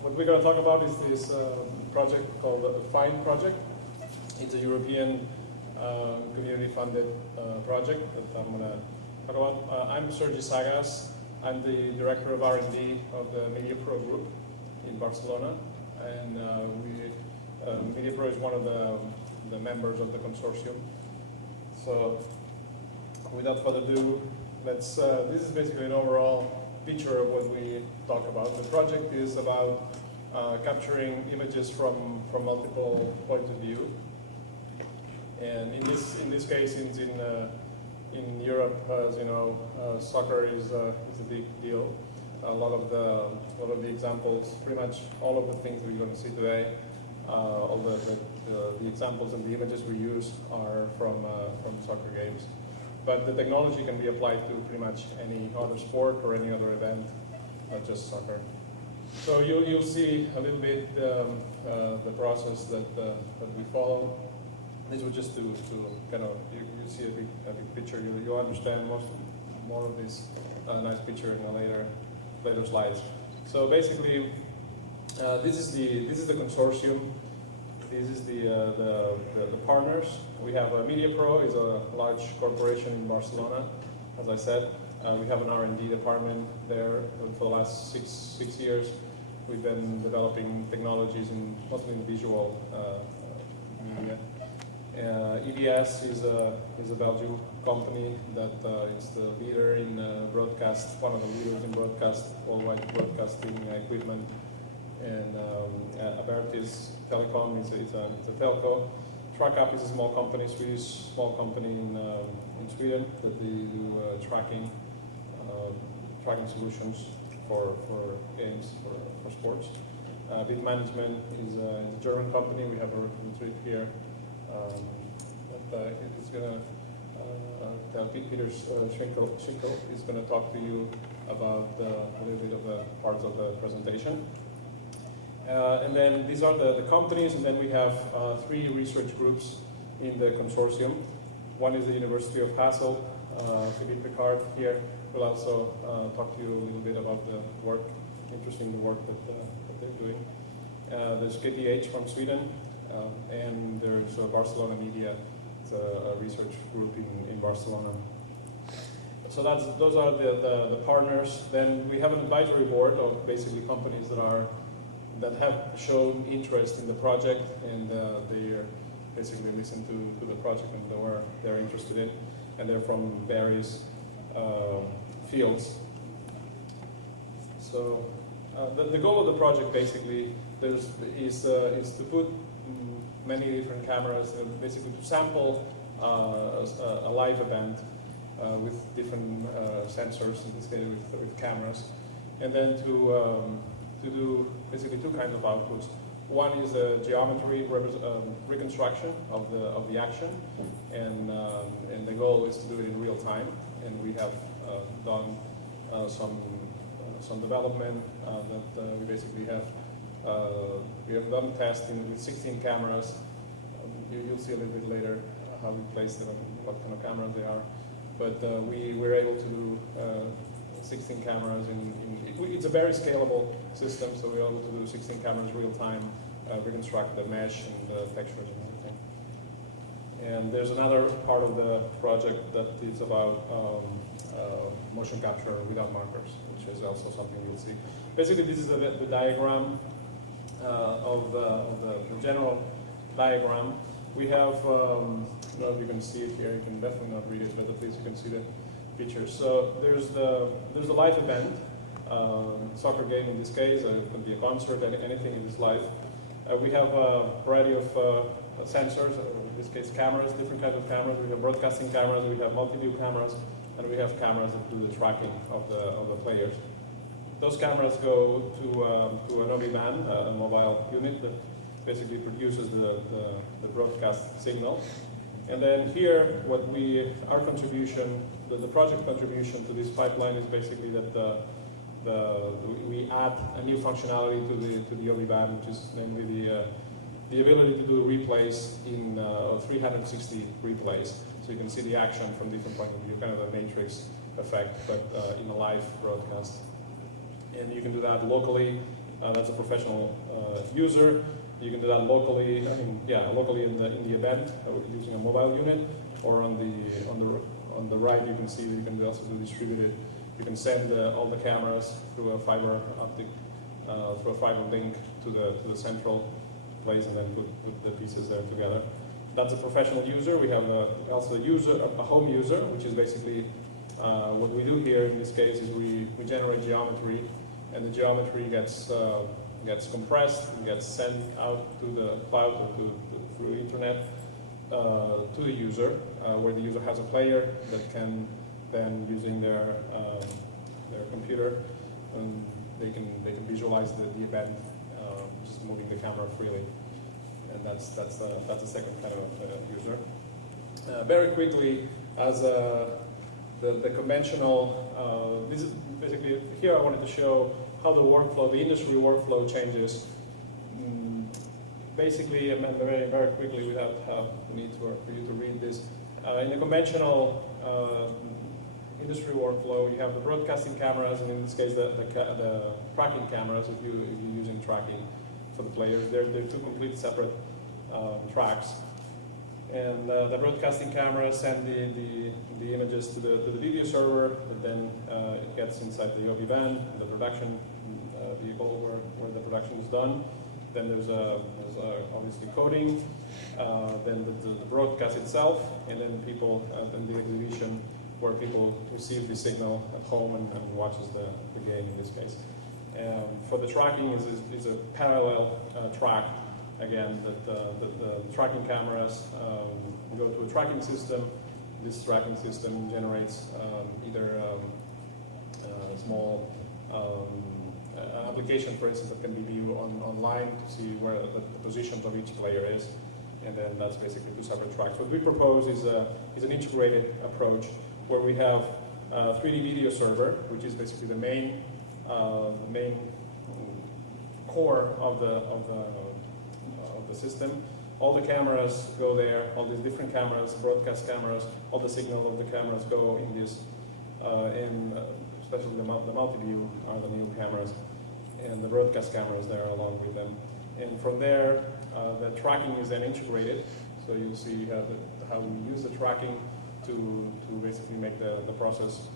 What we're going to talk about is this project called the FIND project. It's a European community-funded project that I'm going to talk about. I'm Sergi Sagàs. I'm the director of R&D of the Mediapro group in Barcelona, and Mediapro is one of the members of the consortium. So, without further ado, this is basically an overall picture of what we talk about. The project is about capturing images from multiple points of view. And in this case, in Europe, as you know, soccer is a big deal. A lot of the examples, pretty much all of the things that you're going to see today, all the examples and the images we use are from soccer games. But the technology can be applied to pretty much any other sport or any other event, not just soccer. So you'll see a little bit the process that we follow. This was just to kind of you see a big picture. You'll understand more of this nice picture in the later slides. So basically, this is the consortium. This is the partners. We have Mediapro, is a large corporation in Barcelona, as I said. We have an R&D department there for the last six years. We've been developing technologies mostly in visual media. EBS is a Belgian company that is the leader in broadcast, one of the leaders in broadcast, worldwide broadcasting equipment. And Bekaert is telecom, is a telco. TrackUp is a small company, Swedish small company in Sweden that they do tracking solutions for games, for sports. Bitmanagement is a German company. We have a representative here. It's going to Peter Schickel is going to talk to you about a little bit of the parts of the presentation. And then these are the companies, and then we have three research groups in the consortium. One is the University of Hasselt. Philippe Bekaert here will also talk to you a little bit about the work, interesting the work that they're doing. There's KTH from Sweden, and there's Barcelona Media. It's a research group in Barcelona. So those are the partners. Then we have an advisory board of basically companies that have shown interest in the project, and they basically listen to the project and where they're interested in, and they're from various fields. So the goal of the project basically is to put many different cameras, basically to sample a live event with different sensors, in this case with cameras, and then to do basically two kinds of outputs. One is a geometry reconstruction of the action, and the goal is to do it in real time. And we have done some development that we basically have. We have done testing with 16 cameras. You'll see a little bit later how we place them and what kind of cameras they are. But we were able to do 16 cameras it's a very scalable system, so we're able to do 16 cameras real time, reconstruct the mesh and the textures and everything. And there's another part of the project that is about motion capture without markers, which is also something you'll see. Basically, this is the diagram of the general diagram. We have, I don't know if you can see it here, you can definitely not read it, but at least you can see the pictures. So there's the live event, soccer game in this case, it could be a concert, anything in this live. We have a variety of sensors, in this case cameras, different kinds of cameras. We have broadcasting cameras, we have multi-view cameras, and we have cameras that do the tracking of the players. Those cameras go to an OB-band, a mobile unit that basically produces the broadcast signal. And then here, our contribution, the project contribution to this pipeline is basically that we add a new functionality to the OB-band, which is namely the ability to do replays in 360 replays. So you can see the action from different points of view, kind of a matrix effect, but in a live broadcast. And you can do that locally That's a professional user. You can do that locally. Locally in the event using a mobile unit, or on the right you can see that you can also do distributed. You can send all the cameras through a fiber optic, through a fiber link to the central place, and then put the pieces there together. That's a professional user. We have also a home user, which is basically what we do here in this case is we generate geometry, and the geometry gets compressed and gets sent out to the cloud or through the internet to the user, where the user has a player that can then, using their computer, they can visualize the event, just moving the camera freely. And that's the second kind of user. Very quickly, as the conventional, this is basically, here I wanted to show how the workflow, the industry workflow changes. Basically, and very, very quickly, without need for you to read this. In the conventional industry workflow, you have the broadcasting cameras, and in this case, the tracking cameras, if you're using tracking for the players. They're two complete separate tracks. And the broadcasting camera send the images to the video server, but then it gets inside the OB van, the production vehicle where the production is done. Then there's obviously coding, then the broadcast itself, and then then the exhibition where people receive the signal at home and watches the game in this case. For the tracking is a parallel track. Again, that the tracking cameras go to a tracking system. This tracking system generates either a small an application, for instance, that can be viewed online to see where the positions of each player is, and then that's basically two separate tracks. What we propose is an integrated approach where we have a 3D video server, which is basically the main core of the system. All the cameras go there, all these different cameras, broadcast cameras, all the signal of the cameras go in this, especially the multi-view are the new cameras, and the broadcast cameras there along with them. And from there, the tracking is then integrated, so you'll see how we use the tracking to basically make the process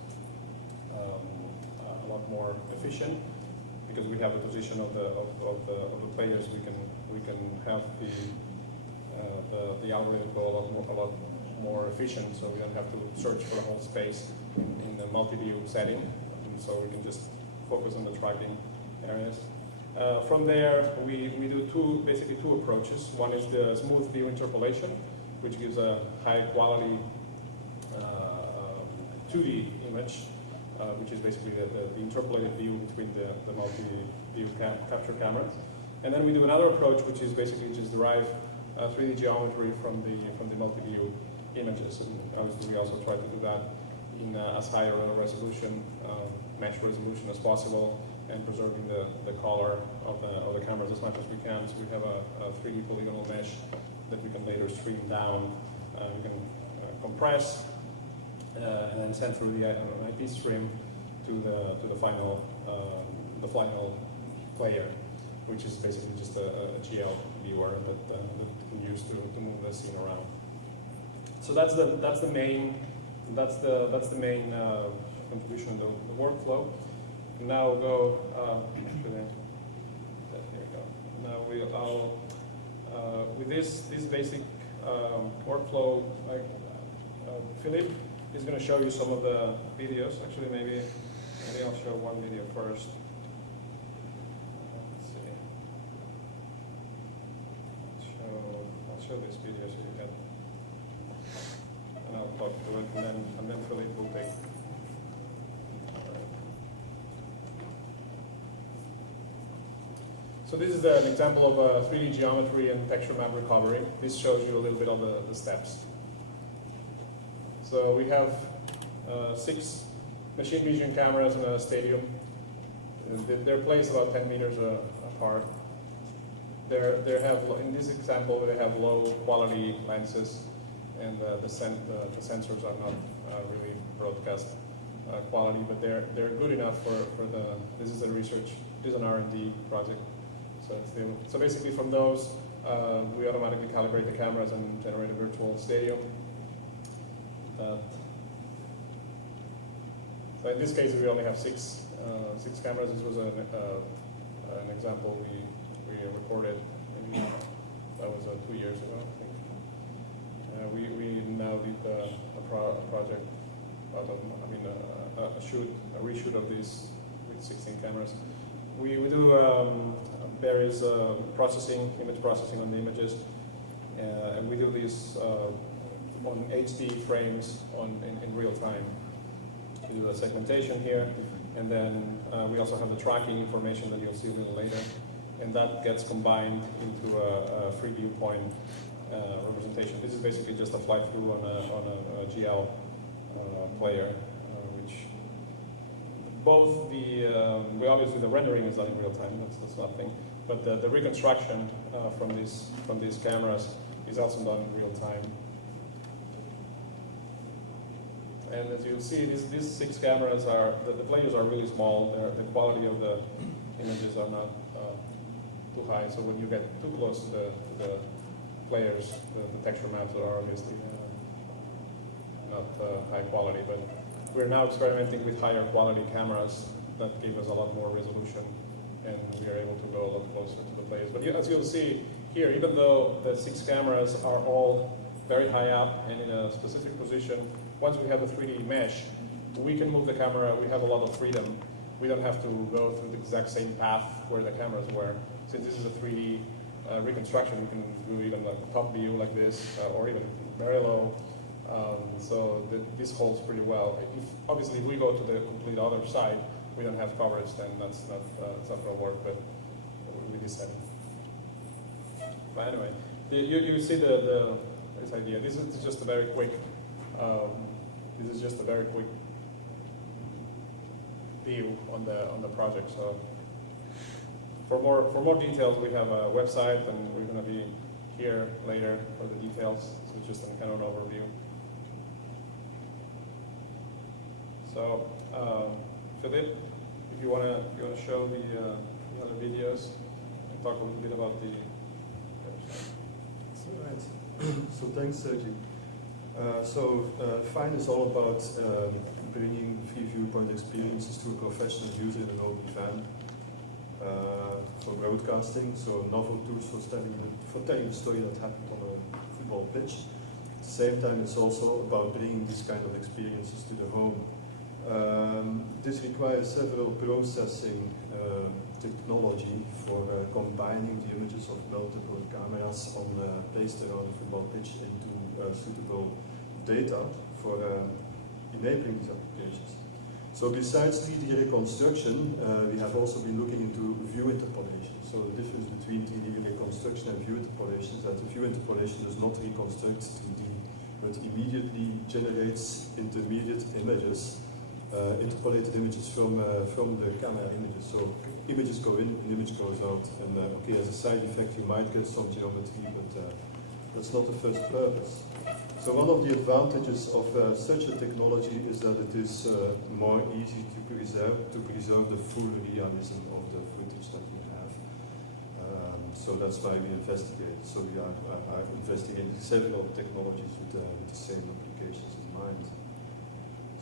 a lot more efficient, because we have the position of the players. We can have the algorithm go a lot more efficient, so we don't have to search for the whole space in the multi-view setting. And so we can just focus on the tracking areas. From there, we do basically two approaches. One is the smooth view interpolation, which gives a high quality 2D image, which is basically the interpolated view between the multi-view capture cameras. And then we do another approach, which is basically just derive 3D geometry from the multi-view images. And obviously, we also try to do that in as high a resolution, mesh resolution as possible, and preserving the color of the cameras as much as we can. So we have a 3D polygonal mesh that we can later stream down. We can compress and then send through the IP stream to the final player, which is basically just a GL viewer that we use to move the scene around. So that's the main contribution to the workflow. Now we'll go. There you go. Now I'll with this basic workflow. Philippe is going to show you some of the videos. Actually, maybe I'll show one video first. I'll show this video so you can, and I'll talk to it, and then Philippe will take. So this is an example of 3D geometry and texture map recovery. This shows you a little bit of the steps. So we have 6 machine vision cameras in a stadium. They're placed about 10 meters apart. In this example, they have low quality lenses, and the sensors are not really broadcast quality, but they're good enough for the. This is a research. This is an R&D project. So basically, from those, we automatically calibrate the cameras and generate a virtual stadium. So in this case, we only have six cameras. This was an example we recorded. Maybe that was 2 years ago, I think. We now did a project out of, a reshoot of these with 16 cameras. We do various image processing on the images, and we do these on HD frames in real time. We do a segmentation here, and then we also have the tracking information that you'll see a little later, and that gets combined into a 3 viewpoint representation. This is basically just a fly-through on a GL player, which both obviously the rendering is done in real time. That's nothing, but the reconstruction from these cameras is also done in real time. And as you'll see, these 6 cameras the players are really small. The quality of the images are not too high. So when you get too close to the players, the texture maps are obviously not high quality. But we're now experimenting with higher quality cameras that give us a lot more resolution, and we are able to go a lot closer to the players. But as you'll see here, even though the 6 cameras are all very high up and in a specific position, once we have a 3D mesh, we can move the camera. We have a lot of freedom. We don't have to go through the exact same path where the cameras were. Since this is a 3D reconstruction, we can do even like a top view like this, or even very low. So this holds pretty well. Obviously, if we go to the complete other side, we don't have coverage, then it's not going to work. But with this setting. But anyway, you see this idea. This is just a very quick. This is just a very quick view on the project. So for more details, we have a website, and we're going to be here later for the details. So it's just a kind of an overview. So Philippe, if you wanna show the other videos and talk a little bit about the. Right. So thanks, Sergi. Fine is all about bringing 3 viewpoint experiences to a professional user in an open van for broadcasting. So novel tools for telling the story that happened on a football pitch. At the same time, it's also about bringing these kind of experiences to the home. This requires several processing technology for combining the images of multiple cameras placed around the football pitch into suitable data for enabling these applications. So besides 3D reconstruction, we have also been looking into view interpolation. So the difference between 3D reconstruction and view interpolation is that the view interpolation does not reconstruct 3D, but immediately generates intermediate images, interpolated images from the camera images. So images go in, an image goes out, and okay, as a side effect, you might get some geometry, but that's not the first purpose. So one of the advantages of such a technology is that it is more easy to preserve the full realism of the footage that we have. So that's why we investigate. So we are investigating several technologies with the same applications in mind.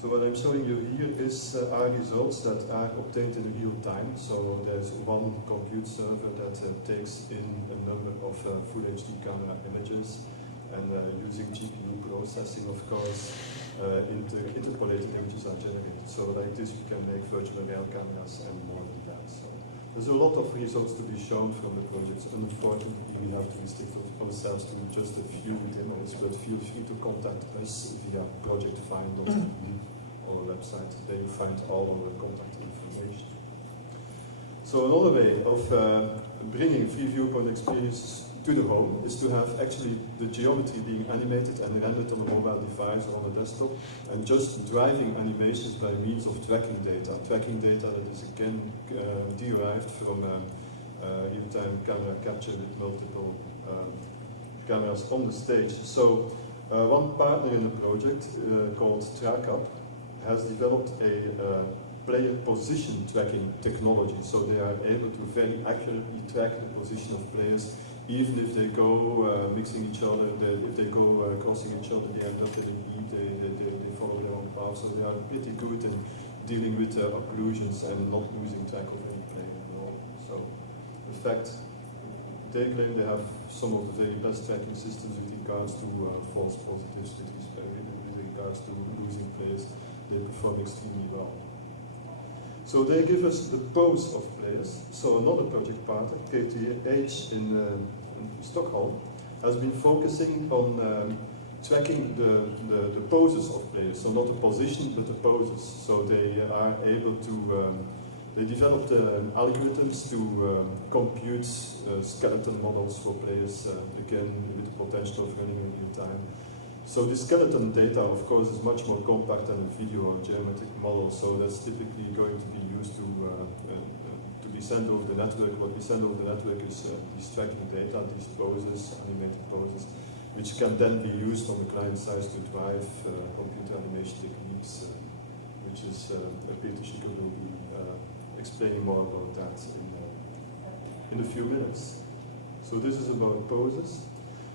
So what I'm showing you here is our results that are obtained in real time. So there's one compute server that takes in a number of full HD camera images, and using GPU processing, of course, interpolated images are generated. So like this, you can make virtual real cameras and more than that. So there's a lot of results to be shown from the projects. Unfortunately, we have to restrict ourselves to just a few demos, but feel free to contact us via projectfind.me, our website. There you find all our contact information. So another way of bringing 3 viewpoint experiences to the home is to have actually the geometry being animated and rendered on a mobile device or on a desktop, and just driving animations by means of tracking data. Tracking data that is again derived from real-time camera capture with multiple cameras on the stage. So one partner in the project called TrackUp has developed a player position tracking technology, so they are able to very accurately track the position of players, even if they go mixing each other, if they go crossing each other, they end up in a heat, they follow their own path, so they are pretty good in dealing with occlusions and not losing track of any player at all. So, in fact, they claim they have some of the very best tracking systems with regards to false positives, with regards to losing players. They perform extremely well. So they give us the pose of players. So another project partner, KTH in Stockholm, has been focusing on tracking the poses of players. So not the position, but the poses. So they are able to, they developed algorithms to compute skeleton models for players, again, with the potential of running in real time. So the skeleton data, of course, is much more compact than a video or geometric model, so that's typically going to be used to be sent over the network. What we send over the network is these tracking data, these poses, animated poses, which can then be used on the client side to drive computer animation techniques, which is Peter Schickel will be explaining more about that in a few minutes. So this is about poses.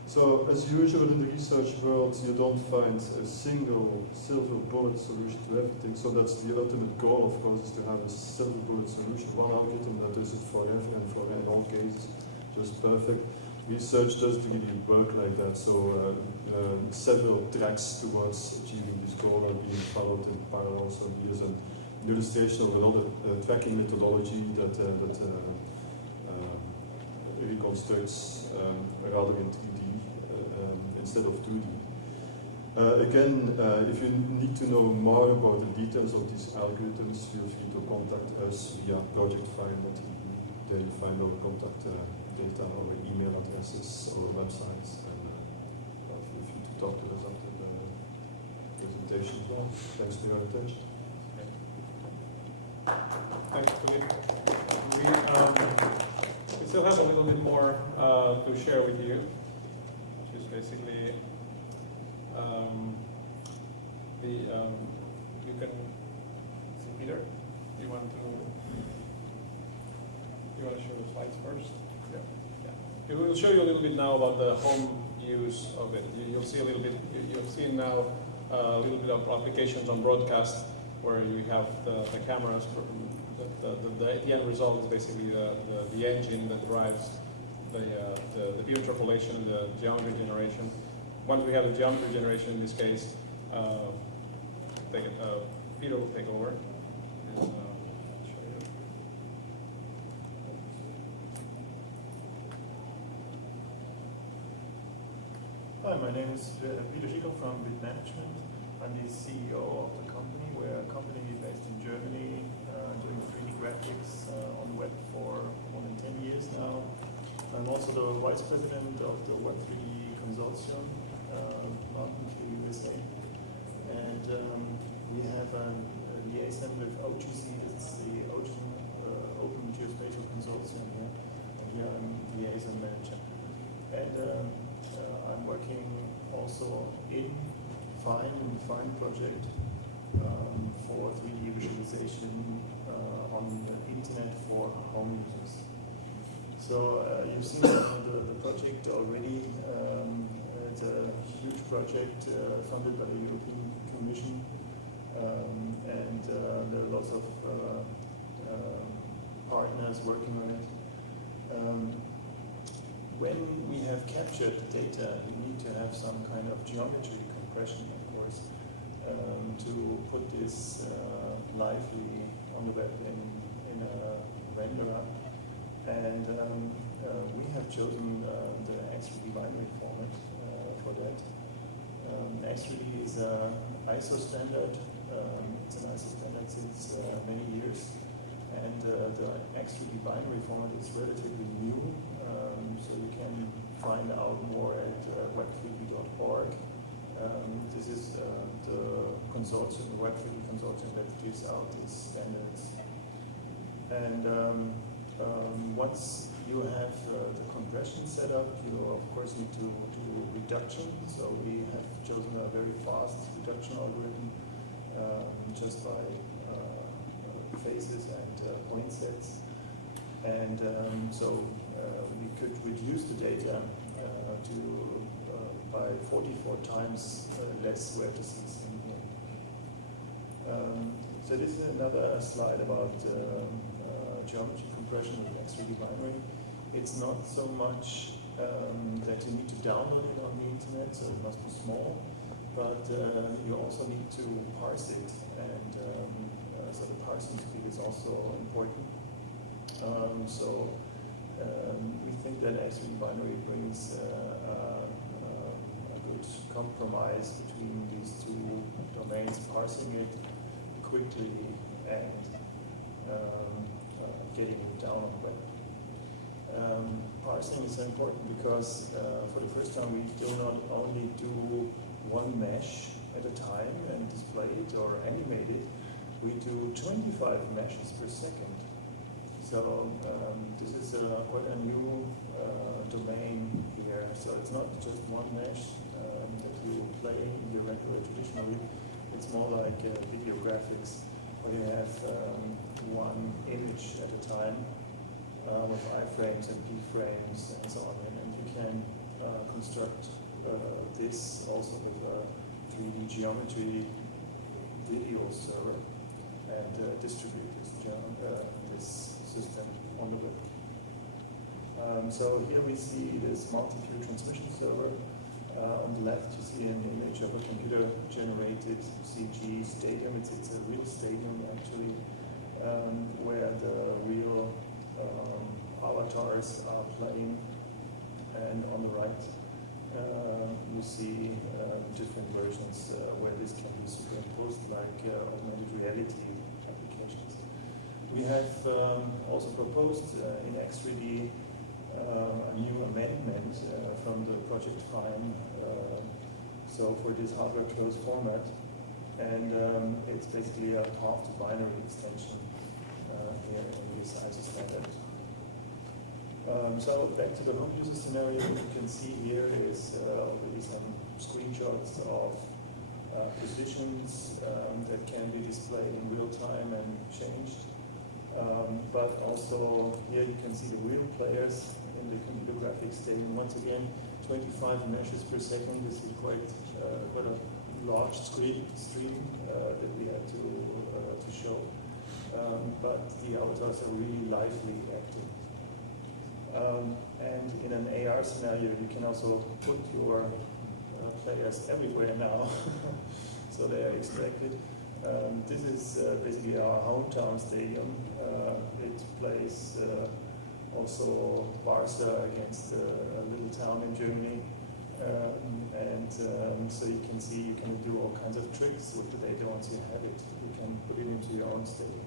So, as usual in the research world, you don't find a single silver bullet solution to everything. So that's the ultimate goal, of course, is to have a silver bullet solution, one algorithm that does it forever and for in all cases, just perfect. Research doesn't really work like that. So several tracks towards achieving this goal are being followed in parallel. So here's an illustration of another tracking methodology that reconstructs rather in 3D. Instead of 2D. Again, if you need to know more about the details of these algorithms, feel free to contact us via projectfile.eu. There you find our contact data, our email addresses, our websites, and feel free to talk to us after the presentation as well. Thanks for your attention. Thanks, Philippe. We still have a little bit more to share with you. Basically, you can see Peter. You want to show the slides first? Yeah. We will show you a little bit now about the home use of it. You'll see a little bit. You've seen now a little bit of applications on broadcast where you have the cameras. The end result is basically the engine that drives the view interpolation, the geometry generation. Once we have the geometry generation, in this case, Peter will take over. Hi, my name is Peter Schickel from Bitmanagement. I'm the CEO of the company. We're a company based in Germany, doing 3D graphics on the web for more than 10 years now. I'm also the vice president of the Web3 consortium, London to USA. And we have a liaison with OGC, that's the Open Geospatial Consortium here. And here I'm liaison manager. And I'm working also in the FINE project for 3D visualization on the internet for home users. So you've seen the project already. It's a huge project funded by the European Commission, and there are lots of partners working on it. When we have captured the data, we need to have some kind of geometry compression, of course, to put this lively on the web in a renderer. And we have chosen the X3D binary format for that. X3D is an ISO standard. It's an ISO standard since many years. And the X3D binary format is relatively new. So you can find out more at web3d.org. This is the consortium, the Web3D consortium that gives out these standards. And once you have the compression set up, you of course need to do reduction. So we have chosen a very fast reduction algorithm just by faces and point sets. And so we could reduce the data by 44 times less vertices in here. So this is another slide about geometry compression with X3D binary. It's not so much that you need to download it on the internet, so it must be small, but you also need to parse it, and so the parsing speed is also important. We think that X3D binary brings a good compromise between these two domains, parsing it quickly and getting it down on the web. Parsing is important because for the first time we do not only do one mesh at a time and display it or animate it, we do 25 meshes per second. So this is quite a new domain here. So it's not just one mesh that you play in your regular traditionally. It's more like video graphics where you have one image at a time with iframes and p-frames and so on. And you can construct this also with a 3D geometry video server and distribute this system on the web. So here we see this multi-view transmission server. On the left you see an image of a computer-generated CG stadium. It's a real stadium actually, where the real avatars are playing. And on the right you see different versions where this can be superimposed, like augmented reality applications. We have also proposed in X3D a new amendment from the Project Fine, so for this hardware closed format, and it's basically a path to binary extension here in this ISO standard. So back to the home user scenario, you can see here is really some screenshots of positions that can be displayed in real time and changed. But also here you can see the real players in the computer graphics stadium. Once again, 25 meshes per second. This is quite a large stream that we had to show. But the avatars are really lively acting. And in an AR scenario, you can also put your players everywhere now, so they are extracted. This is basically our hometown stadium. It plays also Barca against a little town in Germany. So you can see, you can do all kinds of tricks with the data once you have it. You can put it into your own stadium.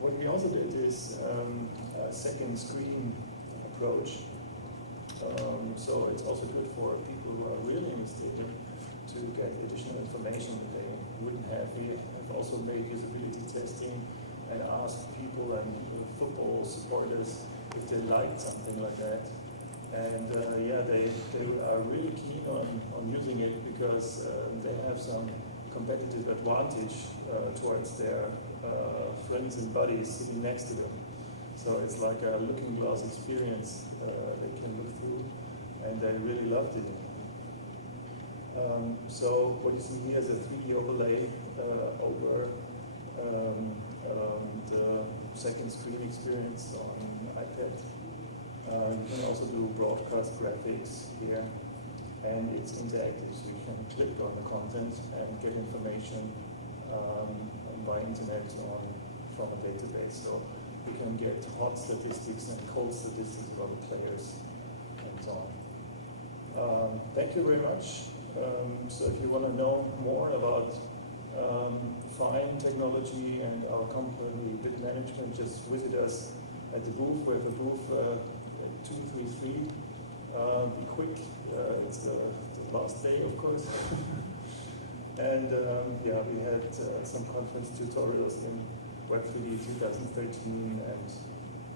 What we also did is a second screen approach. So it's also good for people who are really in the stadium to get additional information that they wouldn't have here. I've also made usability testing and asked people and football supporters if they liked something like that. And yeah, they are really keen on using it because they have some competitive advantage towards their friends and buddies sitting next to them. So it's like a looking glass experience they can look through, and they really loved it. So what you see here is a 3D overlay over the second screen experience on iPad. You can also do broadcast graphics here, and it's interactive, so you can click on the content and get information by internet from a database. So you can get hot statistics and cold statistics about the players and so on. Thank you very much. So if you want to know more about Fine technology and our company Bitmanagement, just visit us at the booth. We have a booth 233. Be quick, it's the last day, of course. And yeah, we had some conference tutorials in Web3D 2013 and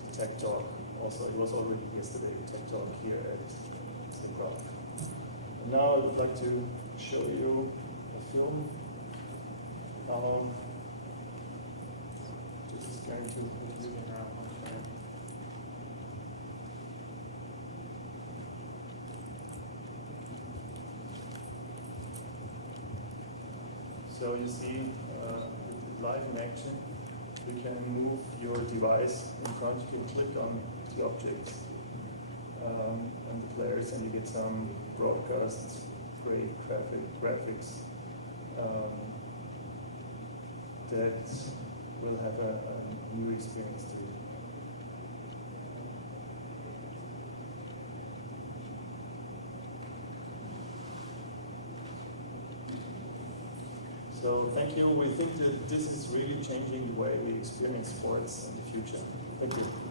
the Tech Talk. Also, it was already yesterday, the Tech Talk here at Siggraph. And now I would like to show you a film follow. This is going to continue now. Okay. So you see, with live in action, you can move your device in front of you, click on the objects and the players, and you get some broadcasts, great graphics that will have a new experience to it. So thank you. We think that this is really changing the way we experience sports in the future. Thank you.